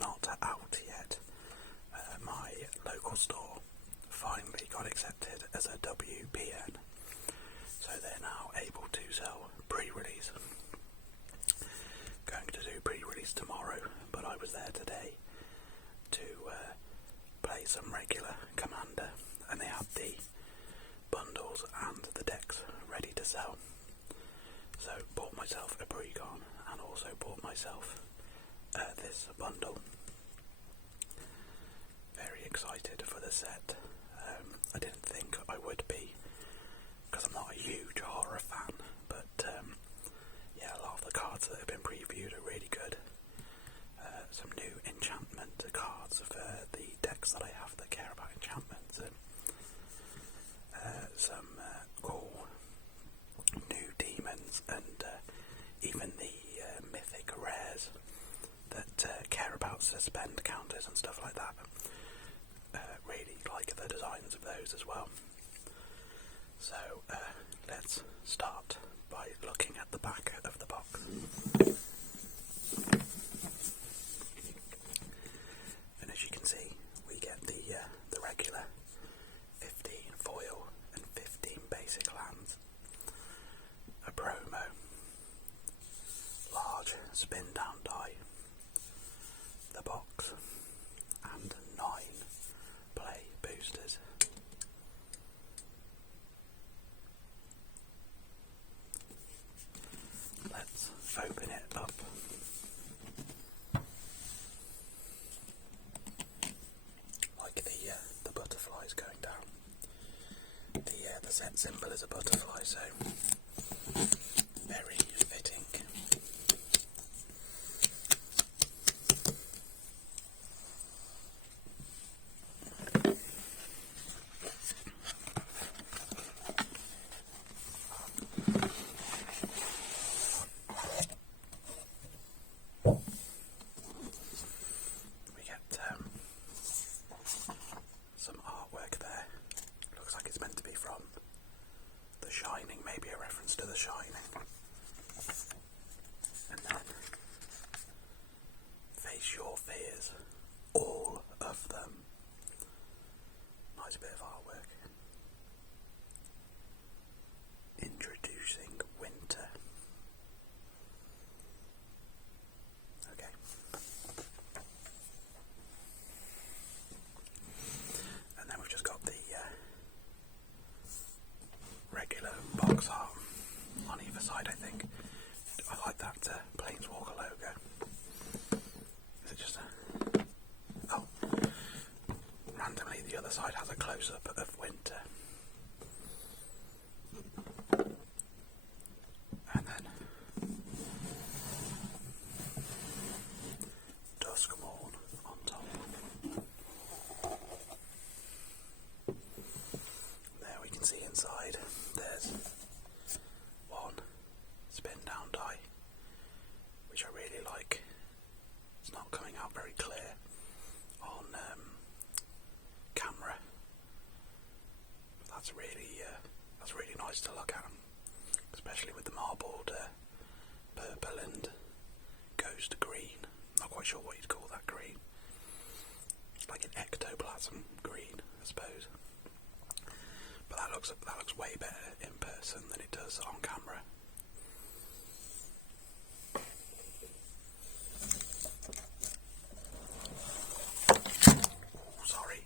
not out yet. My local store finally got accepted as a WPN, so they're now able to sell pre-release. Going to do pre-release tomorrow, but I was there today to play some regular Commander, and they had the bundles and the decks ready to sell. So bought myself a pre-con and also bought myself this bundle. Very excited for the set. I didn't think I would be, because I'm not a huge horror fan, but yeah, a lot of the cards that have been previewed are really good. Some new enchantment cards for the decks that I have that care about enchantments, and some cool new demons, and even the mythic rares that care about suspend counters and stuff like that. Really like the designs of those as well. So let's start by looking at the back of the box. And as you can see, we get the regular 15 foil and 15 basic lands, a promo, large spin down die, the box, and 9 play boosters. Let's open it up. Like the butterflies going down. The set symbol is a butterfly, so very fitting. Some artwork there. Looks like it's meant to be from The Shining, maybe a reference to The Shining. And then Face Your Fears, all of them. Nice bit of artwork. Introducing Winter. Okay. And then we've just got the regular box art on either side, I think. I like that Planeswalker logo. Is it just a... Oh. Randomly the other side has a close-up of Winter. And then Duskmourn on top. There we can see inside there's one spin down die, which I really like. It's not coming out very clear on camera, but that's really nice to look at, especially with the marbled purple and ghost green. Not quite sure what you'd call that green. It's like an ectoplasm green, I suppose. But that looks way better in person than it does on camera. Ooh, sorry,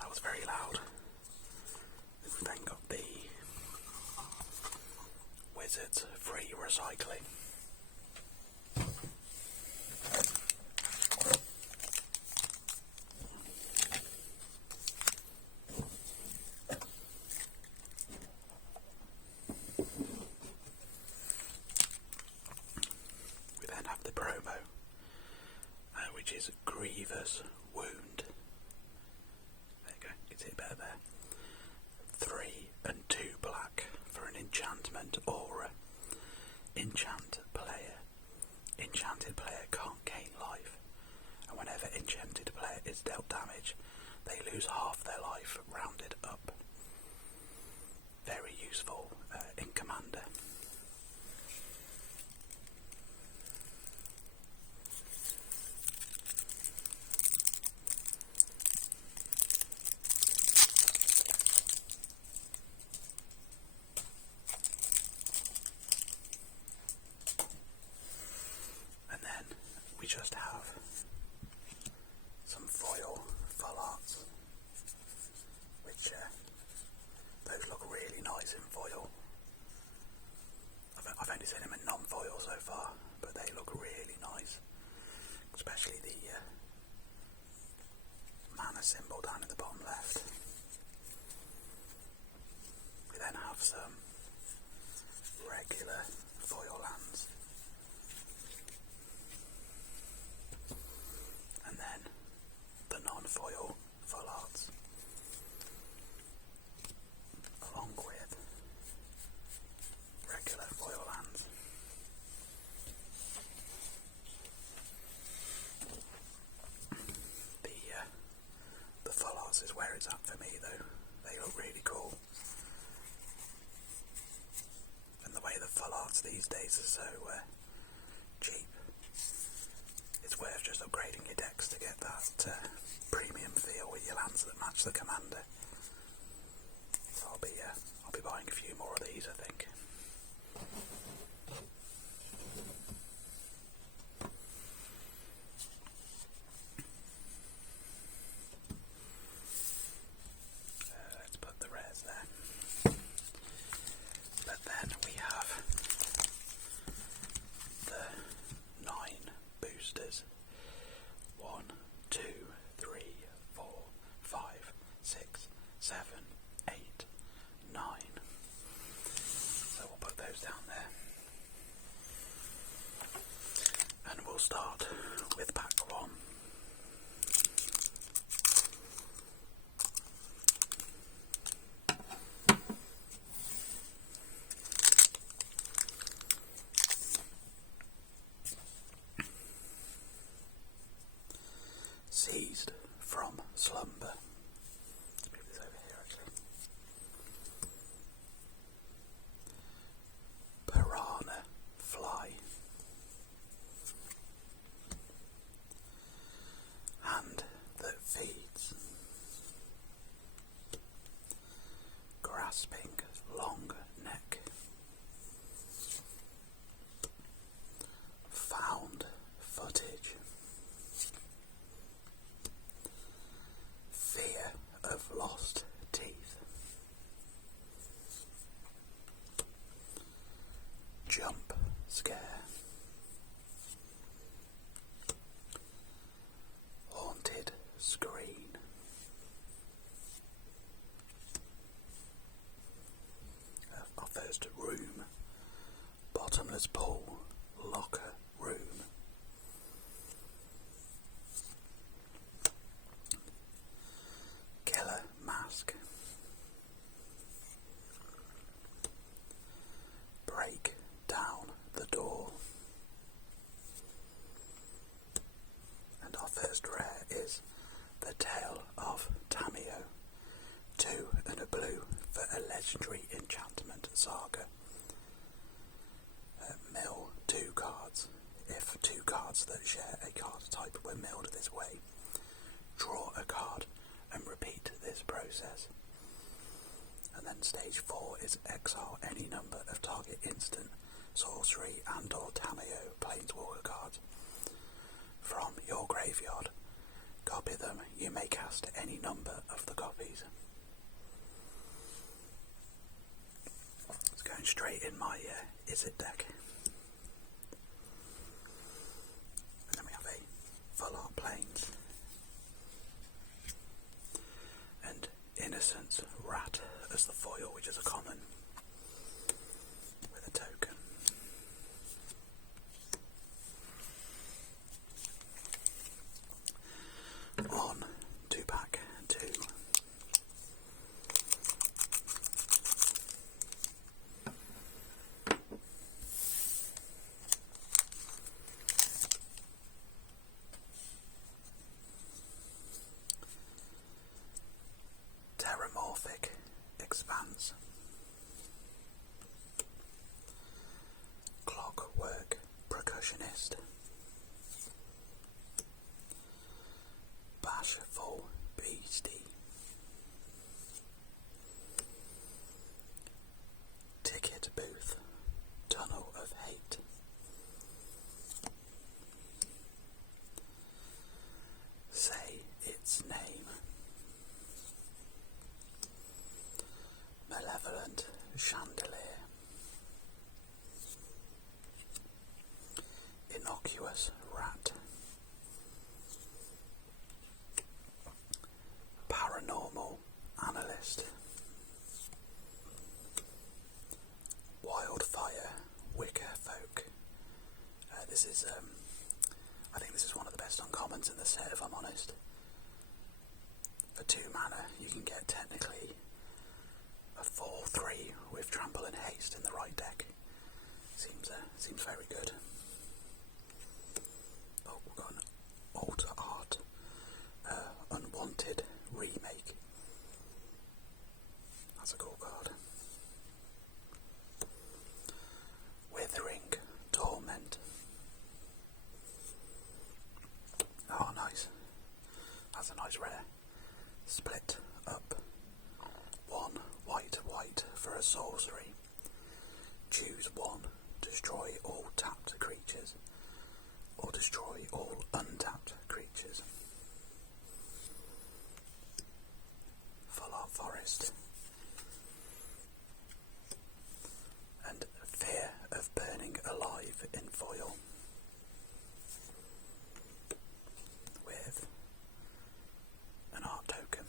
that was very loud. We've then got the Wizards free recycling. We then have the promo, which is Grievous Wound. There you go, you can see it better there. 3 and 2 black for an enchantment aura. Enchant player. Enchanted player can't gain life, and whenever enchanted player is dealt damage, they lose half their life, rounded up. Very useful in Commander. just have some foil full arts, which those look really nice in foil. I've only seen them in non-foil so far, but they look really nice, especially the mana symbol down in the bottom left. We then have some regular foil lands, and then the non-foil full arts, along with regular foil lands. The full arts is where it's at for me though. They look really cool. And the way the full arts these days are so cheap, it's worth just upgrading your decks to get that premium feel with your lands that match the commander. So I'll be buying a few more of these, I think. Let's put the rares there. But then we have the 9 boosters. 1, 2, 3, 4, 5, 6, 7, 8, 9. So we'll put those down there. And we'll start with pack 1. Seized from slumber. Let's move this over here actually. Piranha fly. Hand that feeds. Grasping long neck. Found footage. Fear of lost teeth. Jump scare. Haunted screen. Our first room. Bottomless pool. Locker room. Killer mask. Break down the door. And our first rare is the Tale of Tamio. 2 and a blue for a legendary enchantment saga. Mill 2 cards. If 2 cards that share a card type were milled this way, draw a card and repeat this process. And then stage 4 is exile any number of target instant, sorcery and or Tamio planeswalker cards from your graveyard. Copy them, you may cast any number of the copies. It's going straight in my Izzet deck. And then we have a full art plains. And Innocence Rat as the foil, which is a common with a token. On to pack 2. Terramorphic Expanse. Clockwork Percussionist. Bashful Beastie. Ticket Booth. Tunnel of Hate. chandelier. Innocuous rat. Paranormal analyst. Wildfire wicker folk. This is, I think this is one of the best uncommons in the set, if I'm honest. For 2 mana, you can get technically a 4/3 with trample and haste in the right deck. Seems very good. Oh, we've got an alter art, unwanted remake. That's a cool card. Withering torment. Oh, nice. That's a nice rare. Split up. 1 white for a sorcery. Choose 1. Destroy all tapped creatures. Or destroy all untapped creatures. Full Art Forest. And Fear of Burning Alive in foil. With an art token.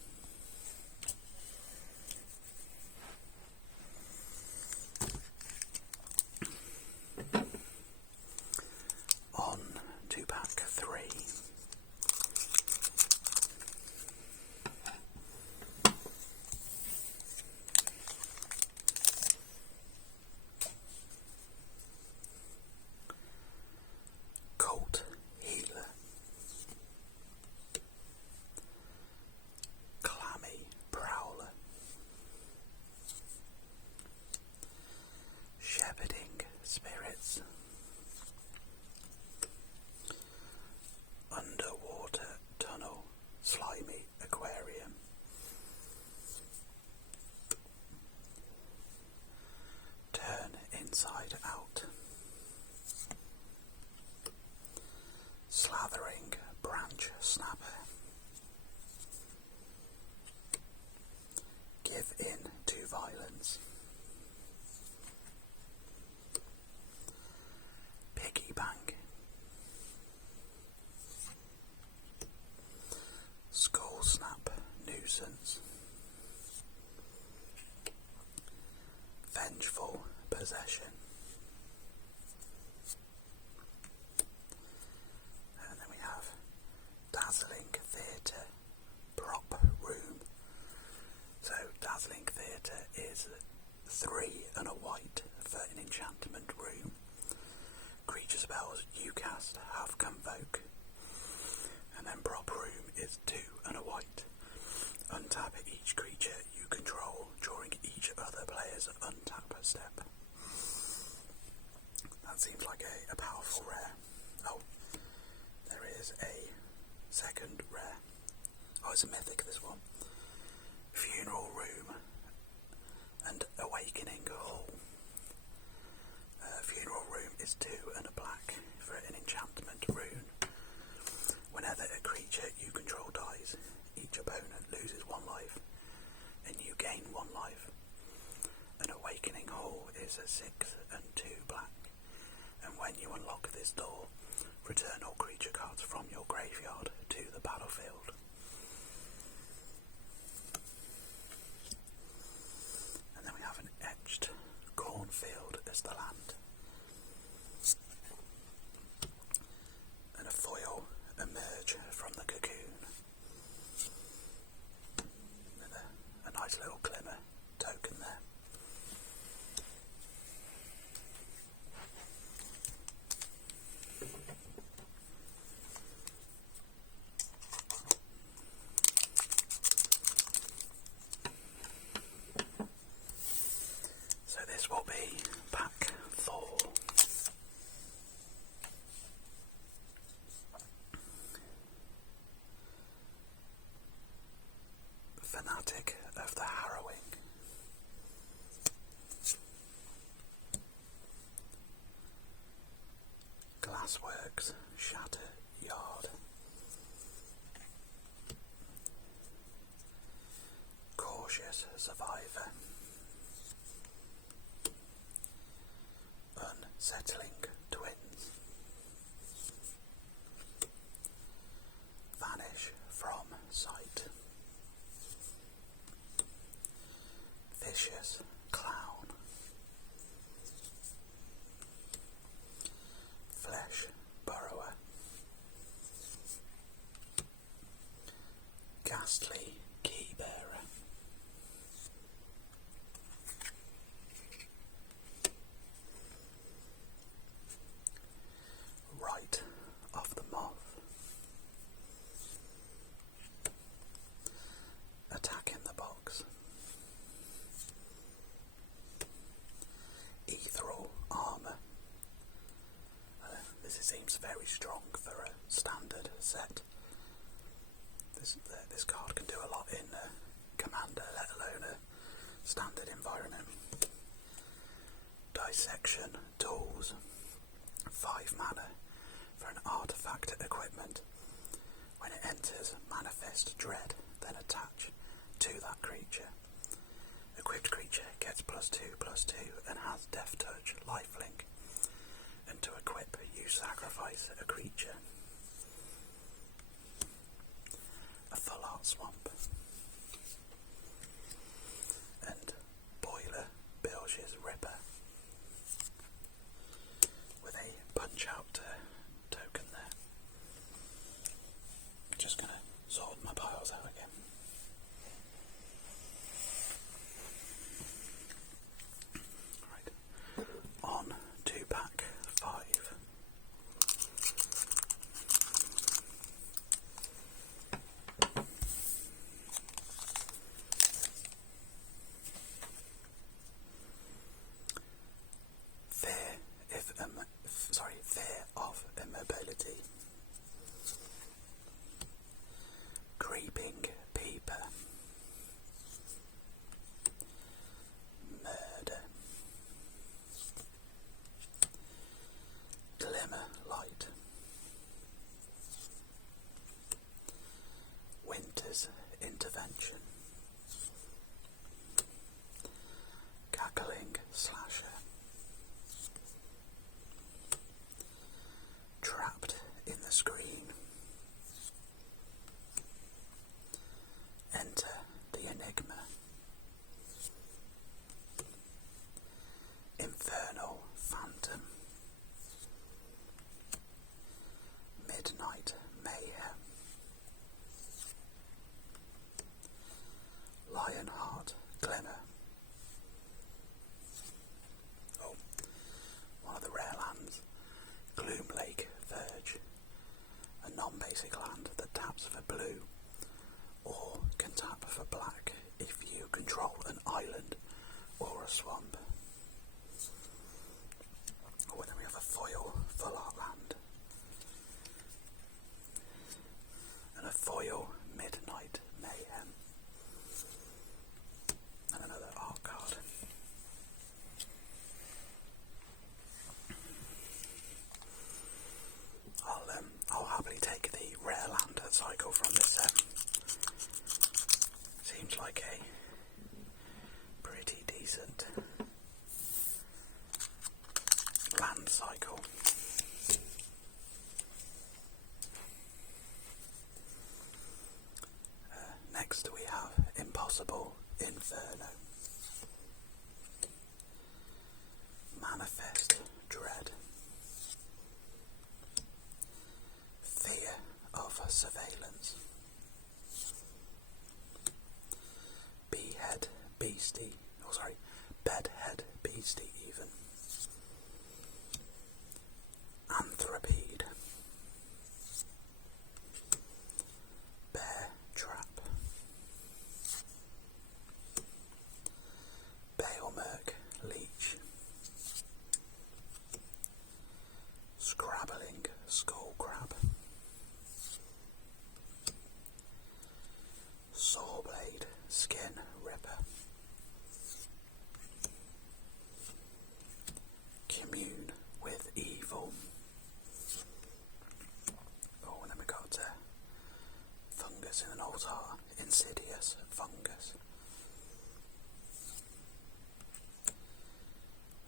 On to pack 3. Cult Healer. Clammy Prowler. Shepherding Spirits. Underwater Tunnel Slimy Aquarium. Turn Inside Out. Slathering Branch Snapper. Give In to Violence. Piggy Bank. Skull Snap Nuisance. Vengeful Possession. And then we have Dazzling Theatre Prop Room. So Dazzling Theatre is 3 and a white for an enchantment room. Creature spells you cast have Convoke. And then Prop Room is 2 and a white. Untap each creature you control during each other player's untap step. That seems like a powerful rare. Oh, there is a second rare. Oh, it's a mythic, this one. Funeral Room and Awakening Hall. Funeral Room is 2 and a black for an enchantment rune. Whenever a creature you control dies, each opponent loses 1 life, and you gain 1 life. An Awakening Hall is a 6 and 2 black, and when you unlock this door, return all creature cards from your graveyard to the battlefield. And then we have an Etched Cornfield as the land. And a foil Emerge from the Cocoon. With a nice little glimmer token there. So this will be pack 4. Fanatic of the Harrowing. Glassworks Shatter Yard. Cautious Survivor. vicious clown, flesh burrower, ghastly key bearer, right of the moth, attack in the box, ethereal armour. This seems very strong for a standard set. This card can do a lot in Commander, let alone a standard environment. Dissection tools, 5 mana for an artifact equipment. When it enters, manifest dread, then attach to that creature. Equipped creature gets +2/+2 and has Death Touch, lifelink. And to equip, you sacrifice a creature. A full art swamp. And Boiler Bilge's Ripper. With a punch out token there. Just gonna sort my piles out again. Right. On to pack 5. Fear of immobility. Creeping peeper. Murder. Glimmer light. Winter's intervention. Cackling slasher. Trapped in the screen. Enter the enigma. Infernal phantom. Midnight mayhem. Lionheart glimmer. Oh, one of the rare lands. Gloom Lake Verge, a non-basic land that taps for blue, or can tap for black if you control an island or a swamp. Or then we have a foil full art land, and a foil Midnight Mayhem, and another art card. I'll happily take the rare land cycle from this set. Seems like a pretty decent land cycle. Next we have Impossible Inferno. Manifest dread. Fear of surveillance. Bedhead beastie even. Anthropede. Bear trap. Balemerc leech. Scrabbling skull crab. Sawblade skin ripper. Commune with evil. Oh, and then we got fungus in an altar. Insidious fungus.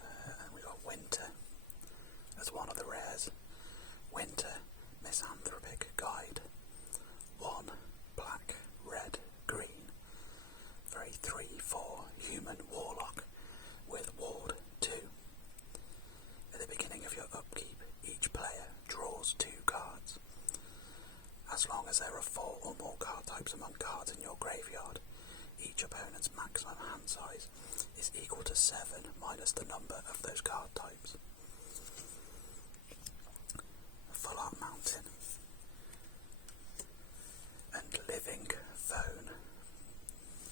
And we got winter as one of the rares. Winter Misanthropic Guide. 1 black, red, green for a 3/4 human human warlock with Ward 2. At the beginning of your upkeep, each player draws 2 cards. As long as there are 4 or more card types among cards in your graveyard, each opponent's maximum hand size is equal to 7 minus the number of those card types. Full Art Mountain and Living Phone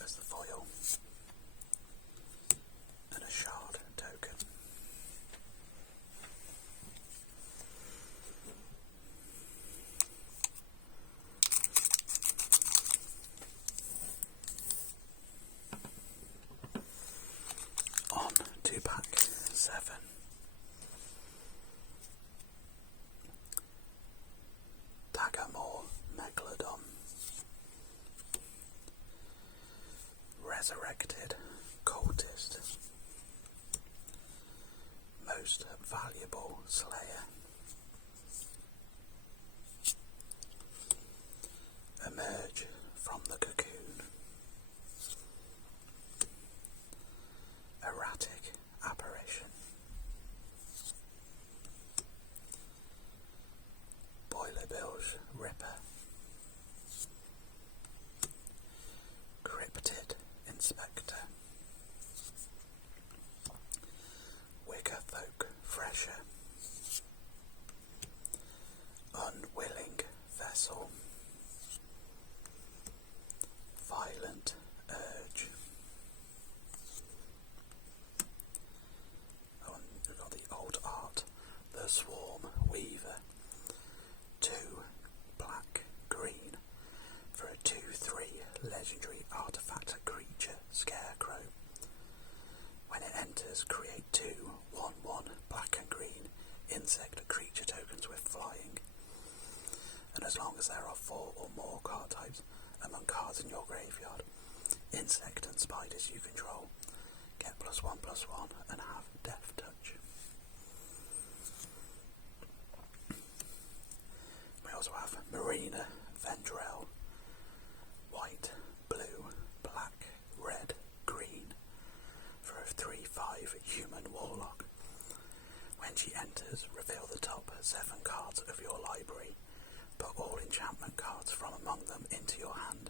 as the foil, and a shard token. On to pack 7. Dagamore Megalodon, Resurrected Cultist, Most Valuable Slayer, Emerge from the Cocoon, Erratic Apparition, Boiler Bilge Ripper, Cryptid Inspector, Wicker Folk Fresher, Unwilling Vessel, Violent Urge. Oh, and we've got the old art, the Swarm Weaver, 2 black green for a 2/3 legendary artifact creature Scarecrow. When it enters, create 2 1/1 black and green insect creature tokens with flying. And as long as there are 4 or more card types among cards in your graveyard, insect and spiders you control get +1/+1 and have Death Touch. We also have Marina Vendrell, white, blue, black, red, green for a 3/5 human warlock. When she enters, reveal the top 7 cards of your library, put all enchantment cards from among them into your hand,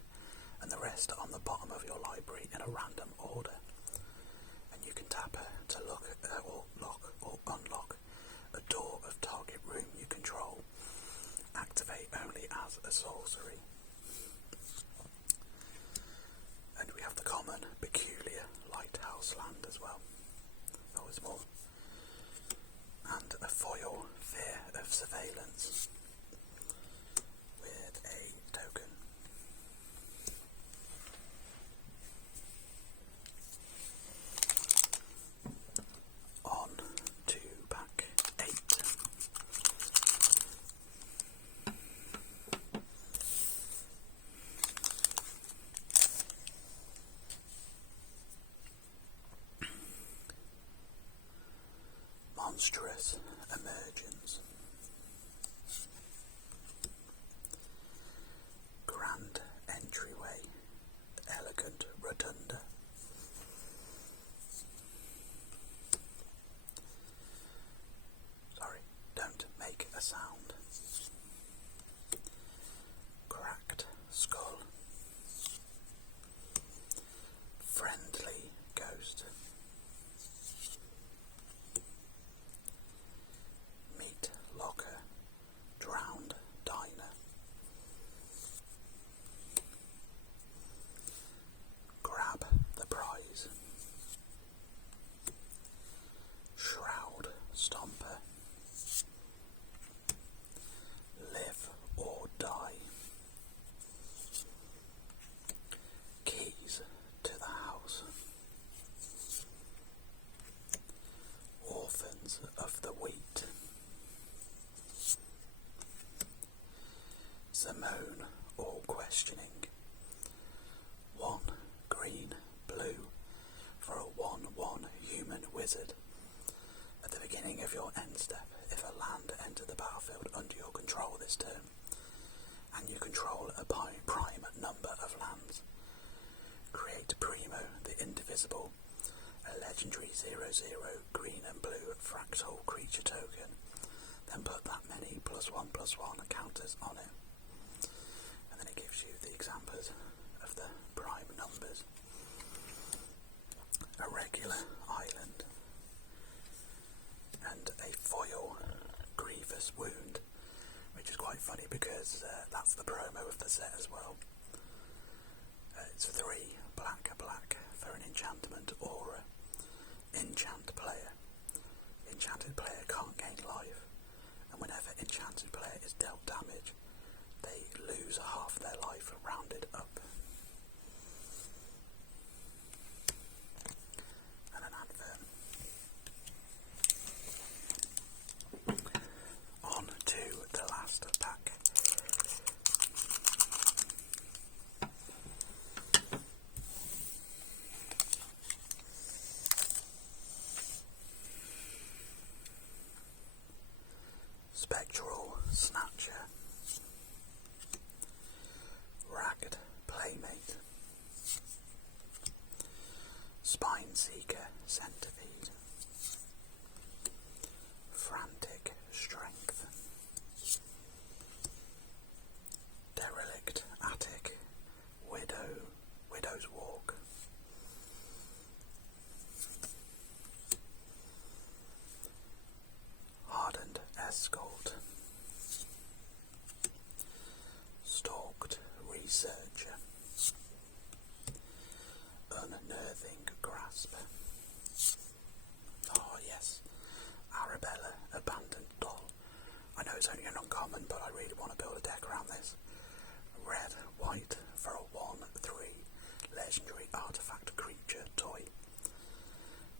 and the rest on the bottom of your library in a random order. And you can tap her to lock or lock or unlock a door of target room you control. Activate only as a sorcery. And we have the common Peculiar Lighthouse Land as well. That was more. And a foil Fear of Surveillance with a token. On to pack 8. Monstrous Emergence, Grand Entryway, Elegant Rotunda, don't make a sound, Cracked Skull, Friendly Ghost, Meat Locker, Drowned Diner, Grab the Prize, Shroud Stomper, Live or Die, Keys to the House, Orphans of the Wheat, Simone or Questioning, 1 green, blue for a 1/1 human wizard. At the beginning of your end step, if a land enters the battlefield under your control this turn, and you control a prime number of lands, create Primo the Indivisible a legendary 0/0 green and blue fractal creature token, then put that many +1/+1 counters on it. And then it gives you the examples of the prime numbers. A regular island and a foil grievous wound, which is quite funny because that's the promo of the set as well. It's 3 black for an enchantment aura. Enchant player. Enchanted player can't gain life, and whenever enchanted player is dealt damage, they lose half their life rounded up. And an advert. On to the last pack. Spectral Snatcher, Ragged Playmate, Spine Seeker Centipede, Frantic Strength, Derelict Attic, Widow's Walk, Hardened Escort, Stalked Researcher, Unnerving Grasp. Oh yes, Arabella, Abandoned Doll. I know it's only an uncommon, but I really want to build a deck around this. Red, white for a 1/3 legendary artifact creature toy.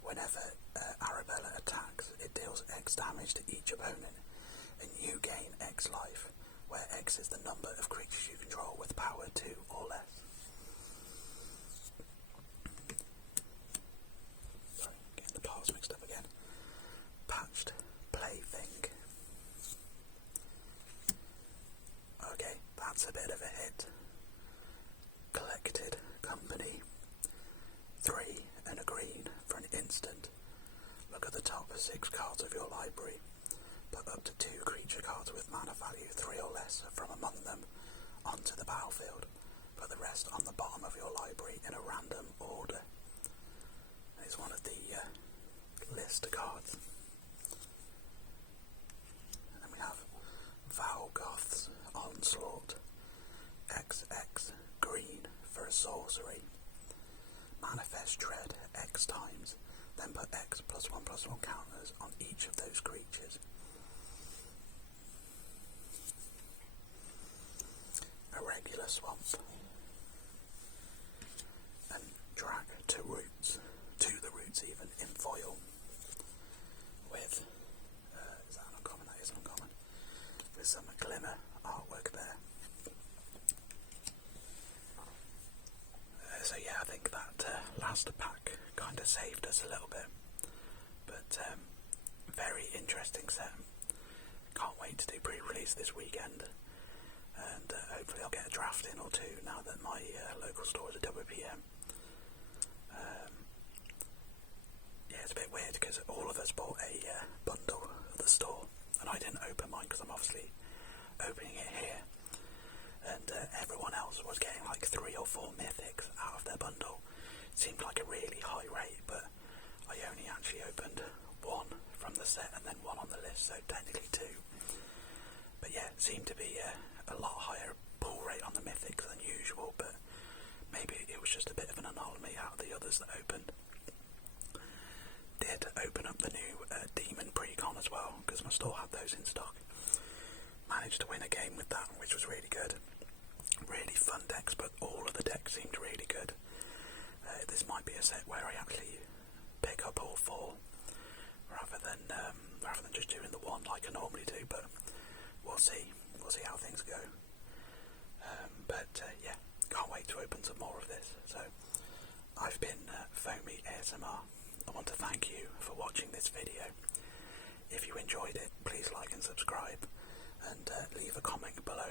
Whenever Arabella attacks, it deals X damage to each opponent, and you gain X life, where X is the number of creatures you control with power 2 or less. Sorry, getting the parts mixed up again. Patched Plaything. Okay, that's a bit of a hit. Collected Company. 3 and a green for an instant. Look at the top 6 cards of your library. Put up to 2 creature cards with mana value 3 or less from among them onto the battlefield. Put the rest on the bottom of your library in a random order. It's one of the list cards. And then we have Valgoth's Onslaught. XX green for a sorcery. Manifest Dread X times, then put X +1/+1 counters on each of those creatures. A regular swamp. And drag to the roots even, in foil. With, is that an uncommon? That is an uncommon. With some glimmer artwork there. So yeah, I think that last pack kind of saved us a little bit, but very interesting set. Can't wait to do pre-release this weekend, and hopefully I'll get a draft in or two now that my local store is a WPM. Yeah, it's a bit weird because all of us bought a bundle at the store, and I didn't open mine because I'm obviously opening it here. And everyone else was getting like 3 or 4 mythics out of their bundle. It seemed like a really high rate, but I only actually opened 1 from the set and then 1 on the list, so technically 2. But yeah, it seemed to be a lot higher pull rate on the mythics than usual, but maybe it was just a bit of an anomaly out of the others that opened. Did open up the new Demon Precon as well, because my store had those in stock. Managed to win a game with that, which was really good. Really fun decks, but all of the decks seemed really good. This might be a set where I actually pick up all 4 rather than just doing the 1 like I normally do, but we'll see how things go. Yeah, can't wait to open some more of this. So I've been Foamy ASMR. I want to thank you for watching this video. If you enjoyed it, please like and subscribe, and leave a comment below